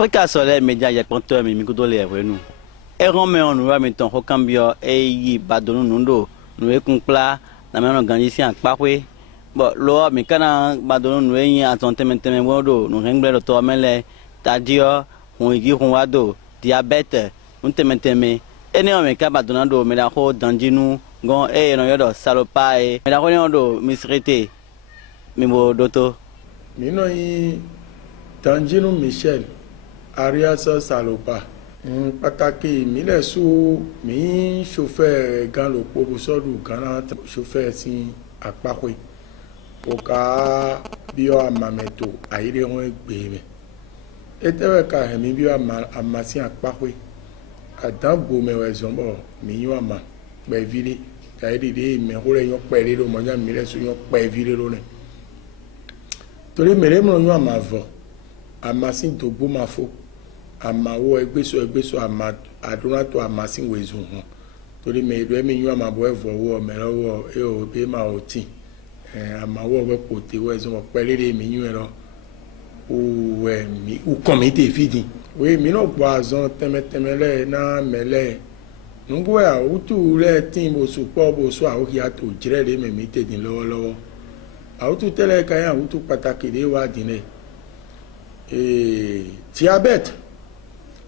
Africa solaire média ya kwanto mi ko dole ewe nu. E ron me onu ra mi ton ko cambio e yi badonu nundo nu e kunpla na me no ganji si anpawe. Bo lo mi kana badonu nu yin aton temeteme wodo nu rengle do to mele tadio hun igi hun wado diabète un temeteme ene o me ka badonado me da ko danjinu gon e no yodo salopa e me da ko yodo misrete mi bo doto mi no yi danjinu Michel Arias salopa pataki mi le su mi chauffeur gan lo po sodu gan chauffeur si apakwe o ka bio amameto ayire won egbe me etewe ka hemi bio amasi apakwe adagbo me we zombo mi yo ama pe vile taidi de me hore yo pere lo mo nya mi le su yo pe vile lo ne torí mere mo yo ama vo amasi dogbo ma fo ama wo egbeso ama aduna to amasi wezu ho torí me do mi yo ama bo evo wo me lo wo e o be ma o ti ama wo we pote we zo pere de mi yo ero o mi o comité fidi oui mi no gbo azon temetemele na mele ngbo ya utu le tin bo supo bo so a o ya to jire le me mi te din lọ́wọ́lọ́wọ́ a utu tele kan ya utu pàtàkì de wa din le diabète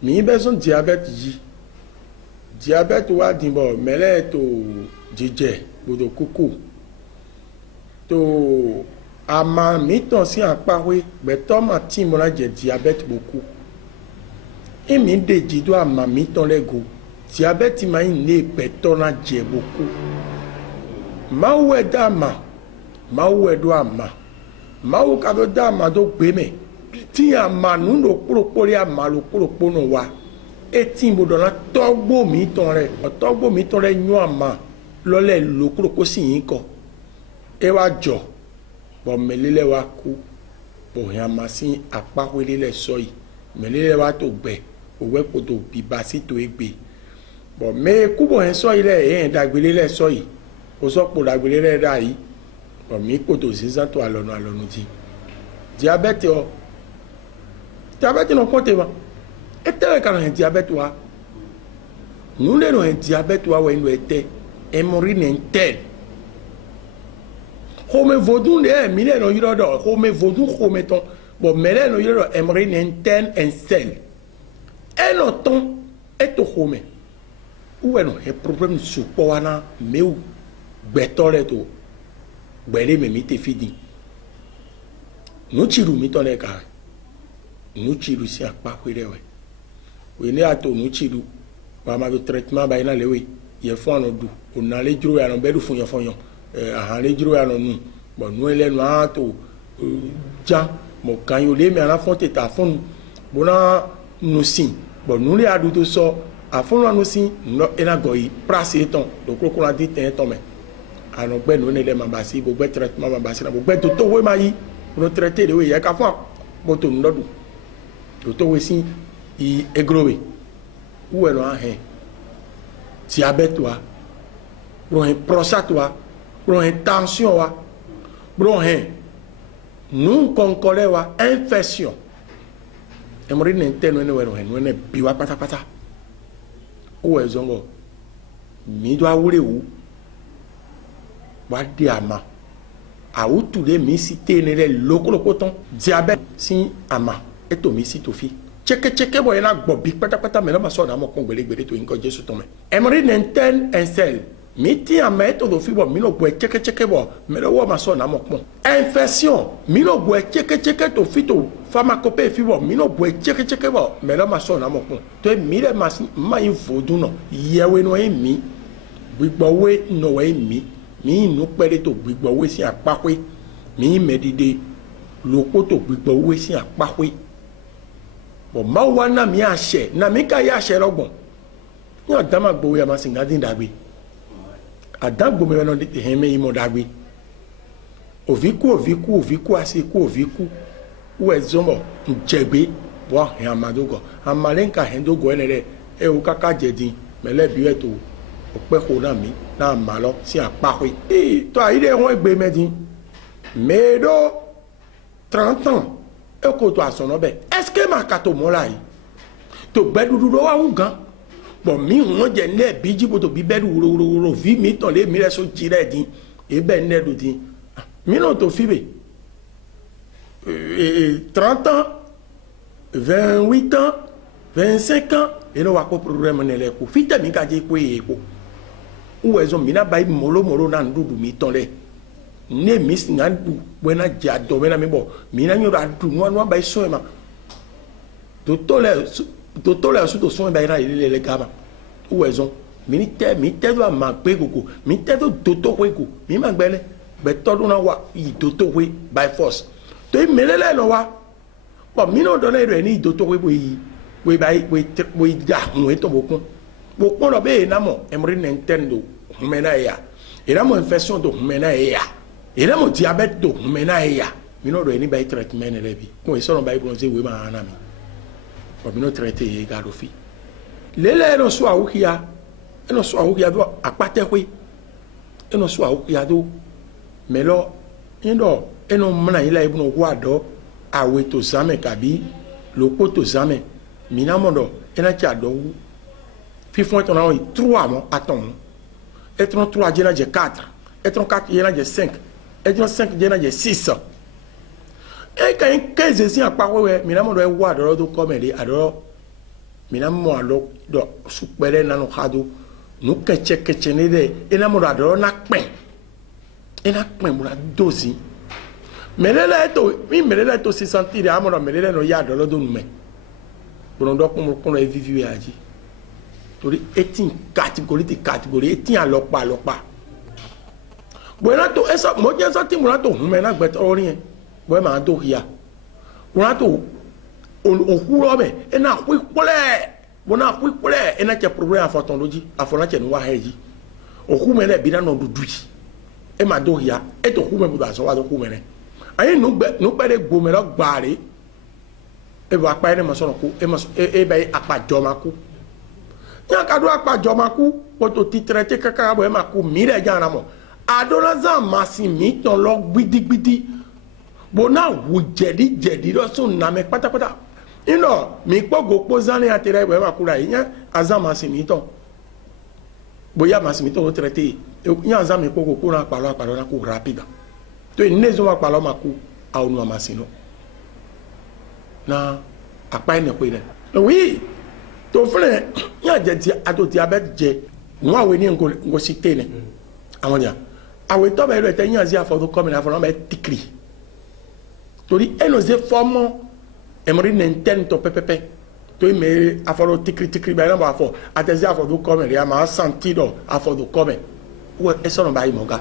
mi be son diabète yi diabète wa din bo mele to jije bodo koko to ama mi ton si anpawe be to ma tin mo la je diabète beaucoup et mi de jido ama mi ton lego diabète ma ne be to na je beaucoup ma we dama ma we do ama ma wo ka do dama do gbe me ti ama nu lo poropori ama lo poropo no wa e tin bo do na togbo mi ton re nyu ama lo le lo poropo si yin ko e wa jo bo melele wa ku bo ya masi apawe lele soyi melele wa to gbe owe ko to biba si to egbe bo me ku bo en soyi le en dagbele le soyi o so po dagbele le da yi bo mi ko to sisan to alonu ti diabète no konte ba etere kana en diabète wa nu le no en diabète wa we no ete hémorroïde interne home vodun de mile no yiro do home vodun home ton bo mele no yiro hémorroïde interne en sel eno ton eto home ou eno e problème supo wana meu gbetore to gbere me mi te fidi no chiru mi to le ka no chiru si apa kwere we ni ato no chiru ba ma do traitement ba ina lewe ye fo anu du ona le juro ya no bedu fun yon le juro ya no nu bo nu ele no ato ja mo kan yo le mi ana fon te ta fon bona no sin bo nu le adu to so afon no sin no ena goyi prase ton do ko ko la di ten ton me ano gbe no ne le ma ba si bo gbe traitement ma ba si na bo gbe to we ma yi no traiter de we ya ka fon bo to ndodu to we si i egrowe où est l'on diabète wa l'on prostate wa l'on tension wa l'on non concole wa infection hémorroïde interne no ne biwa pata où est zongo mi do awure wu wa di ama a utu de mi cité ne le lokolo ton diabète si ama eto mi citofi cheke bo yana gbo bi pata me no ma so na mo kon gbele to nko Jesu to me hémorroïde interne en sel mi ti ama to do fi bo mi no gbo cheke bo me lo wo ma so na mo pon infection mi no gbo cheke to fi to pharmacopée fi bo mi no gbo cheke bo me lo ma so na mo pon to mi le ma yin vodun no yewe no mi gbigbo we no we mi nu pere to gbigbo we si apakwe mi medide lopo to gbigbo we si apakwe bo ma wa na mi ase na mi ka ya ase logbon ni adama gbo ya ma singa din dagbe adagbo me no de heme imo dagbe oviku asiku oviku u ezomo njegbe bo he amadogo amalenka hendogo enere e o kaka jedin mele biwe to ope ko na mi na malo si apakwe to aide won egbe medin medo 30 ans e ko to asono be est ce que ma kato mo la yi to gbedudu do wa wu gan bon mi won je ne biji bo to bi bedu wuro vi mi ton le mi re so ji re din e be ne do din mi no to fi be 30 ans 28 ans 25 ans et no wa ko problème ne le ko fi te mi ka je ko e ko ou ezo mi na bai molo na ndudu mi ton le ne mis ngandu buena ja do mena mi bo mi na nyoro adu no bai so ma totole su to so bai ra ile gaba ou ezo mi te do ma pe koko mi te do toto ko mi ma gbele be todo na wa I toto we by force to melele no wa po mi no do na re ni toto we bai we da mu to bokun bokun lo be na mo emri Nintendo humena ya ira mo infection do humena ya ira mo diabete do humena ya mi no do ni bai treatment le bi mo so no bai bronze we ma na mi po mi no traité e ga do fi lele no so awukia eno so awukia do apate we eno so awukia do melo indo eno mna ila ibu no wado awe to zame kabi lopo to zame mina mondo ena cha do fifon to na 3 mo atom etron 3 jena je 4 etron 4 jena je 5 etron 5 jena je 6 e kan 15 si apa wewe mina mondo e wado do komedi ado mina mo alo do supere na no hado no keche ne de ena mondo ado na pen ena pen mo dozi melela to se sentir amoro melela no ya do do nume bono do ko e vivi ya ji tori etin category etin alopa bona to esa mo je so ti mo to hun me na gbe orin bo ma do ya bona to okuro be ena kwikule bona kwikule ena che problem afotology afona che no wa heji oku me le bi na no dudu e ma do ya e to ku me bu da so wa do ku me ne ayi no pe de gbo me lo gbare e ba pa ene mo so no ku e ba apa joma ku nya ka do apa joma ku o to ti traité kaka bo e ma ku mi re jana mo adona za masimi ton lo gbidi bona wo jedi do so na me pátápátá ino mi pogo pozane atere bo e ma ku ra nya azan masimi ton boya masimi ton o traité nya azan mi pogo ku na palo na ku rapide to nezo wa palo maku au no masino na apa ene ko ile oui to fle ya je ti ato ti abet je no awe ni ngo sitene amonia awe to be le tenya zia for do come na for na tikri tori eno ze formo emri Nintendo pepepe to me aforo tikri ba na ba for atezi aforo do come ya ma sentido aforo do come wo eso no ba imoga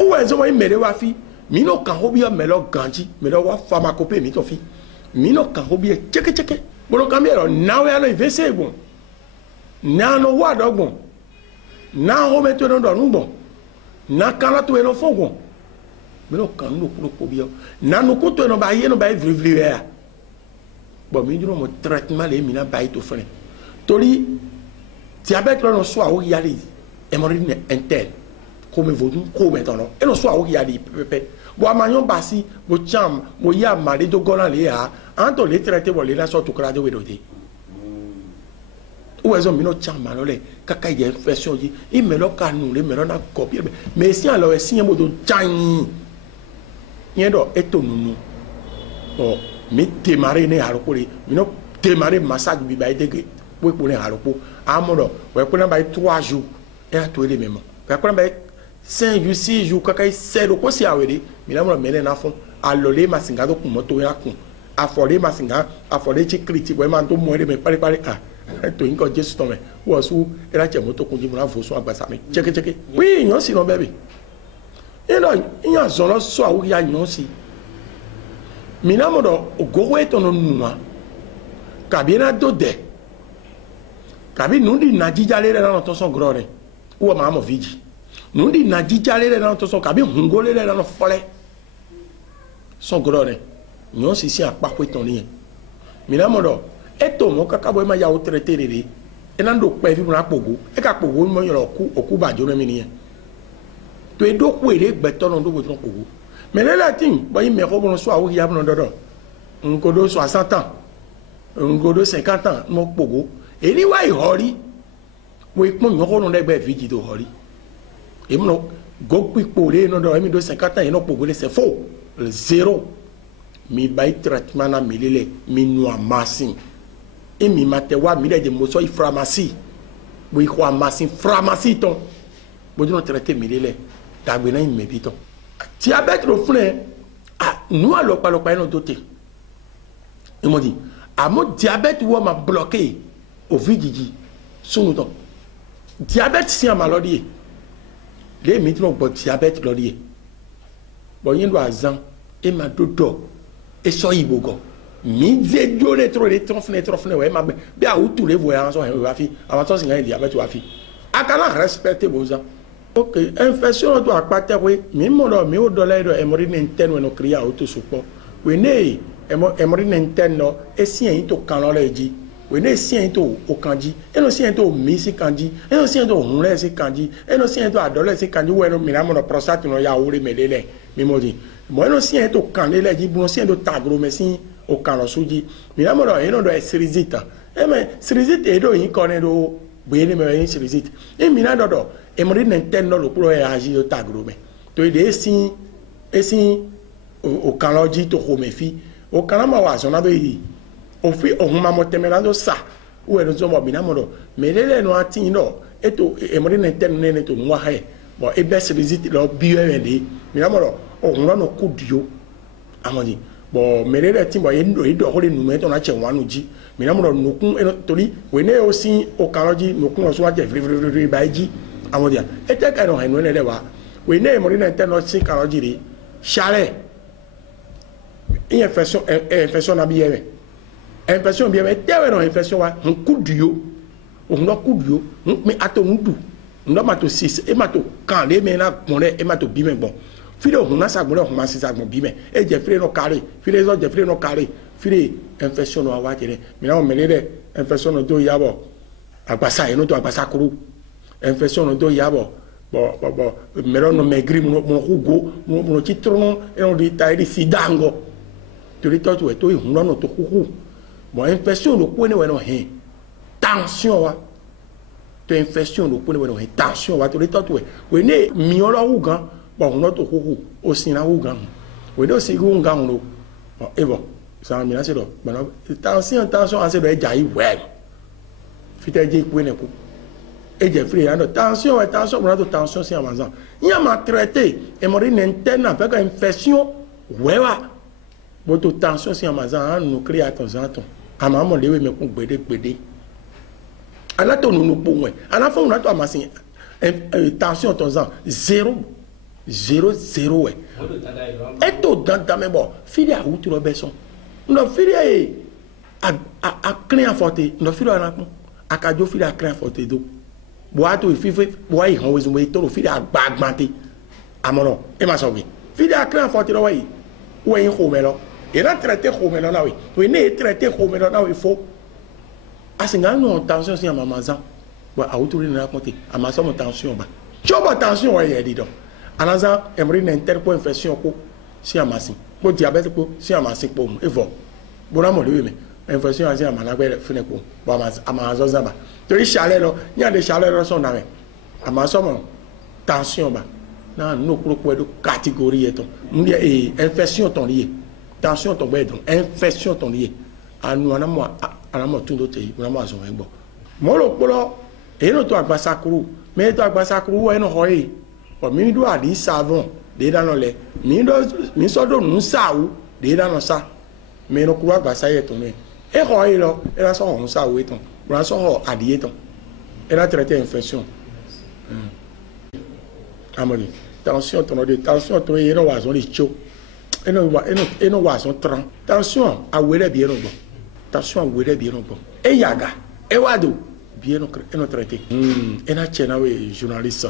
ou ezo wa mere wa fi mi no kan hobi o melo ganji melo wa pharmacopée mi to fi mi no kan hobi cheke bolo kan mero na we alo ivese egbon na no wa dogbon na ho me to no do ngbon na kan la to e no fogbon mi no kan no pro bi o na no ko to no ba ye no ba vivre ya bo mi duro mo traitement le mi na ba to fene tori diabète no so a o yali e mo ri intel comme vodou comme dans et non soit il y a des pepe bo amanyo basi bo cham bo ya mari do golan le ya anto le traité bo le na so to kra de wedode ou ezo mino cham malole kaka ye infection ji i melo kanu le melo na copie mais si alors si mo do chan yedo eto nunu o mi temare ne harokore mino temare massage bi ba dege we ko ne haroko amodo we ko na ba 3 jours et à toi les mêmes we ko na ba 5 jours 6 jours kaka sero ko si awede mi na mo mele na fon alole masinga do kun moto ya kun afore masinga afore chikriti we man to mo re me pare to inko Jesus to me wo su era che moto kun ji mo na fo so agbasa mi cheke wi yan si no bebe yan zo lo so awu ya yan si mi na mo do ogowe to no numa kabina do de kabi nundi na jijale re na to so grore wo ma mo viji nundi na jijale re na to so kabi hungole re na fole so grore nyon si apa ko ton ni mi na mo do eto mo kaka bo ma ya o traiter re e na ndo pe fi mo na pogo e ka pogo mo yo oku ba jo mi ni to e do ku ere gbeto no do bo ton pogo me le latin bo yi me ko bo so awo ya bo no do ngodo 60 ans ngodo 50 ans no pogo eni wa ihori mo ipon nyoko no degbe viji do hori emno go pipo le no do emi do 50 ans no pogo le c'est faux zéro mi bay traitement na milele mi no amasin e mi mate wa mi de mo so pharmacie bo i ko amasin pharmacie ton bo no traiter milele dagbe na mi bi ton diabète le frein ah nous alors pas no doté ils m'ont dit à mon diabète ou m'a bloqué au vide sous nous diabète si un maladie les médecins ont diabète l'olier bon il doit zan et ma dodo et soyez bogo mi zedio les trofne ouais ma bien où tous les voyants sont wa fi avant ça c'est diabète wa fi akala respecter vos gens ok infection doit pas te oui mi mo do mi o do la do hémorroïde interne no cria auto support we ne hémorroïde interne no e si en to kan lo le ji we ne si en to o kanji e no si en to mi si kanji e no si en to hunle si kanji e no si en to adole si kanji we no mi na mo no prostate no ya ore melele mi mo di mo no si en to kan le ji bu no si en to tagro me si o kan lo suji mi na mo no e no do sirizita e me sirizita e do yin kon e do bwene me yin sirizita e mi na do hémorroïde interne le pro réagir au tagro mais to de si au kanloji to homefi au kanama wa zona do yi o fi o huma motemelando sa ou e no mo bina mo do mais le no atin no eto hémorroïde interne ne to nwa he bon e be visite lo bio ende mina mo do o huma no kudio amoni bon mais le tin bo ye ndo ido ho le nu me to na che wanu ji mina mo do nokun e tori we ne o si o kanloji nokun o so wa je vri ba ji amodia ete ka no henu ne wa we ne mo na interno si karojiri chale infection na biye infection biye te we no infection wa nkudio o no kudio mi ato ndu ndo mato 6 e mato kan le me na gbonre e mato bi me gbon file o na sa gbonre o ma si sa gbon bi me e je file no carré file zo je file no carré file infection no wa tere mi na o me le infection no do yabo agbasa e no to agbasa kuru infection no do yabo bo mero no megri mo hugo mo citrono e no di tairi sidango to ri to to e hunno no to huhu bo infection no ko ne we no he tension wa to infection no ko ne we no he tension wa to ri to we ne mi olo hugan bo hunno to huhu o sin na hugan we do si hugan no e bo sa mi na se do bo tension ase do e jai we fiteje ku ne ko et j'ai fait attention on a de tension si Amazon il y a ma traité hémorroïde interne avec une infection ouais votre tension si Amazon nous crée attention à maman lewe me ko gbede ala to nous pour ouais à la fin on a to amasin tension ton 0 ouais et to dans mais bon fili a outu Robertson no fili a client forte no fili a kajo fili a client forte do boato ifife boy han wezu me to fi agbagmante amono e ma so bi fi da clan forti lo wi we ho me lo e na traité ho me lo na wi we ne traité ho me lo na wi fo asinga no tension si amazan bo autour na raconter amaso mo tension ba choba tension wa ye di do anaza emri na interpo infection ko si amasin ko diabète ko si amasin ko e vo bo na mo le me infection asi amanagbe fune ko bo amazo zaba to chaleur lo nya de chaleur so na me amaso mo tension ba na no kuro ko do catégorie eton ndia infection ton lié tension ton be don infection ton lié anu ana mo tun do te na mo aso ngbo mo lo polo e no to agbasakuru me to agbasakuru we no hoye o mi do adi savon de da no le mi so do nu sawu de da no sa me no kuro agbasaye ton me e hoye lo e la so hun sawu eton bra so adi eton e la traiter infection amoni tension ton de tension to e no wa zo le cho e no wa zo tran tension a wele bi e no gbo tension a wele bi e no gbo e yaga e wado bi e no traiter e na chena we journaliste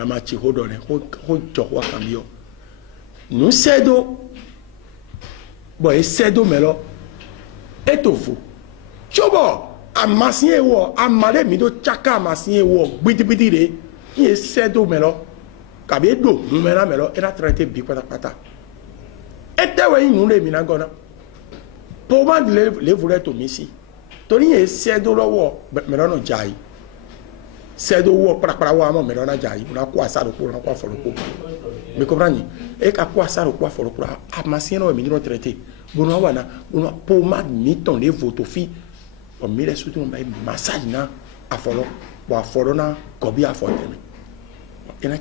ama chi ho do ne ho jo wa cambio no sedo bo e sedo melo e to fu chobo amasin ewo amale mi do chaka amasin ewo gbidibidi re ki sedo melo kabe do numera melo era traité bi pata e tewe inu le mi na gona Pour les voulait au Messi. Tony est c'est de l'eau, mais non, Jai. C'est de l'eau, prapawa, mais non, Jai. On a quoi ça, le coup, on a quoi pour le coup. Mais comprenez? Et qu'à quoi ça, le quoi pour le coup. Ah, ma sienne, on est traité. Bon, on a pour ma miton les votes filles. On met les sous-titres, on met massage à follow. Bon, à follow, Kobi à follow. Il y a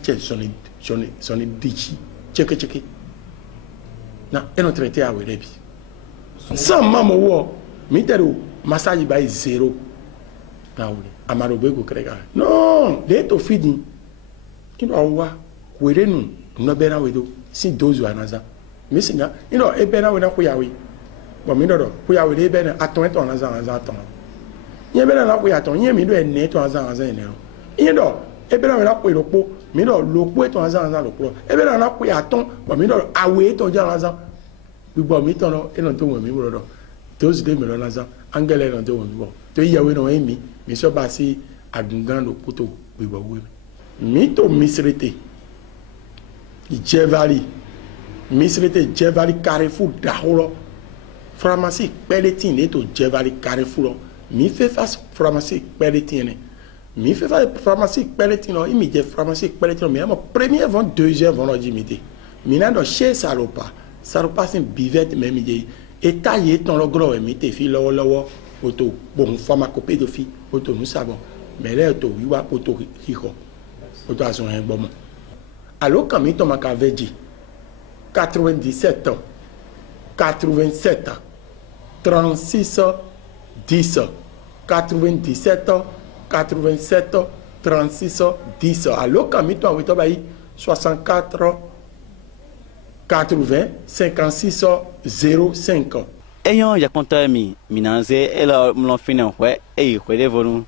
son dichi. Check. Na, et notre traité à Welebi. Sans maman, mitero, massage by 0. Na, Amarobego Krega. Non, les to feeding. Tu dois voir, Werenu, no bena wedo, si 12 anaza. Mais c'est là, you know, et bena wena kuyawi. Bon, minoro, kuyawi, les bena, attends, ton azan, attends. Y'a bena la kuyaton, y'a mis le net, ton azan, y'a do, et bena wena kuyapo, minoro, le kuet, ton azan, le kuyato. Et bena la kuyaton, bon, minoro, awe, ton azan. Bon, mitano, et non, tout le monde, 12 de Melonazan, Angela, non, tout le monde. Tu y a eu un ennemi, mais ce passé à Dungan, le poteau, oui, oui. Mito, misrete, Jevali, misrete, Jevali, Carrefour, Daholo, pharmacie, Pelletin, et au Jevali, Carrefour, mi fait face pharmacie, Pelletin. Mi fait face pharmacie, Pelletin, immédiat pharmacie, Pelletin, mais mon premier vent, deuxième vent, l'imité. Minando, chez Salopa. Ça repasse une bivette même idée. Et tailler ton le gros et mettez fil là auto bon pharmacopée de fille auto nous savons mais là auto il va auto rico auto à son un bon alors quand il tombe à veji 97 ans 87 ans 36 ans 10 ans 97 ans 87 ans 36 ans 10 ans alors quand il tombe 64 ans 80, 56, 05. Ayant, il y a compté mi, minanze, et là, m'l'en finit, ouais, et il faut les volons.